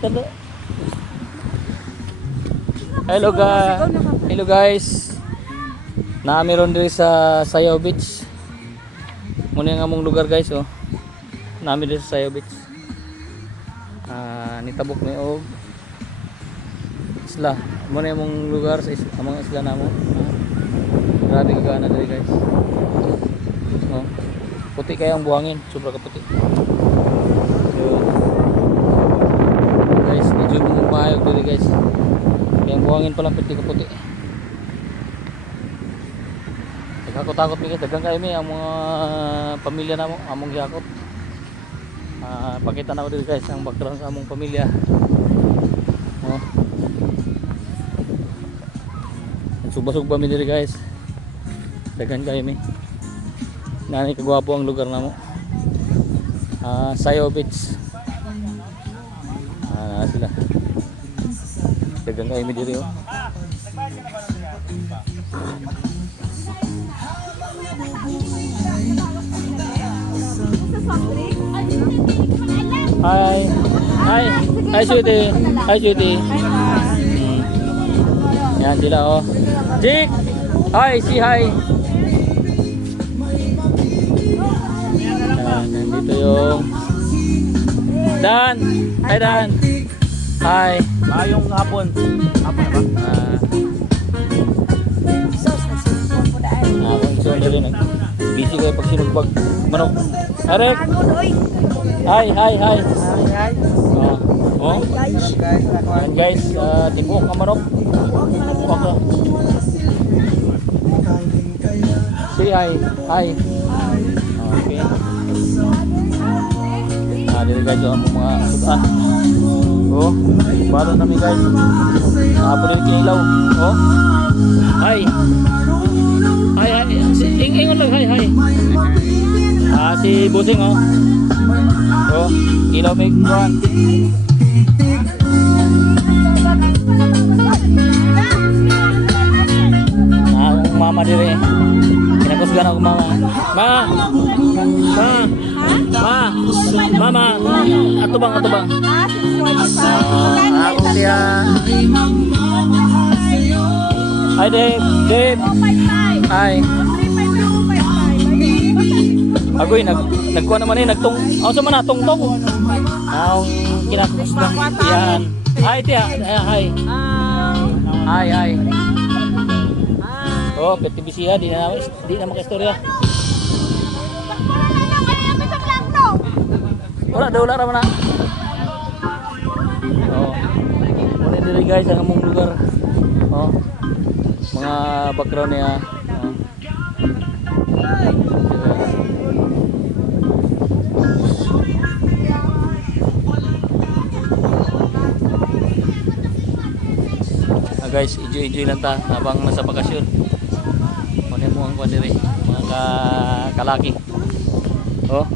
Hello guys. Meron diri sa Sayaw Beach. Muna nga mong lugar guys oh. Nami diri sa Sayaw Beach. Nitabok mi og isla. Muna mong lugar sa among isla namo. Grabe ka gana diri guys. Oh. Puti kaya ang buhangin, sobra ka puti. Guys, medyo bumupayog diri guys. Kaya ang buhangin pa lang puti ka puti. Takot-takot mi guys, dagang kayo mi ang mga pamilya namo, among gihakot. Pakita na ko diri guys ang background sa among pamilya. Oh. Suba-suba mi diri guys. Dagan kayo mi. Nani kagwapo ang lugar namo. Sayaw Beach. Sila. Dagan kayo mi diri oh. Hi. Hi. Hi sweetie. Hi sweetie. Yan sila oh. Jik. Hi, si hi. Nandito yung Dan. Hi Dan. Hi. Yung hapon. Hapon ba? So rin busy kayo pag sinugbag manok. Arek. Hi. Oh. And guys, tibok ang manok. Okay. Say hi. Hi. Okay. Dito guys ang mga sudan. Oh, balo namin guys. Hapon yung kinilaw. Oh. Hi. Hi. Ingon lang hi. Si Busing oh. Oh, ilaw may kuwan. Ang mama dire. Kinakusgan ako mama. Mama. Atubang. Ako dia. Hi Dave. Hi. Agoy nagkuha naman nagtung. Sa man tungtong. Ang kinakusgan. Yan. Hi tia. Hi. Hi. Oh, petibisiha di na makaistorya. Wala ra man na. Oh. Muna diri guys ang among lugar. Oh. Mga background niya. Oh. Guys, enjoy lang ta habang nasa bakasyon. Muna mo ang kwan diri mga kalaki. Oh.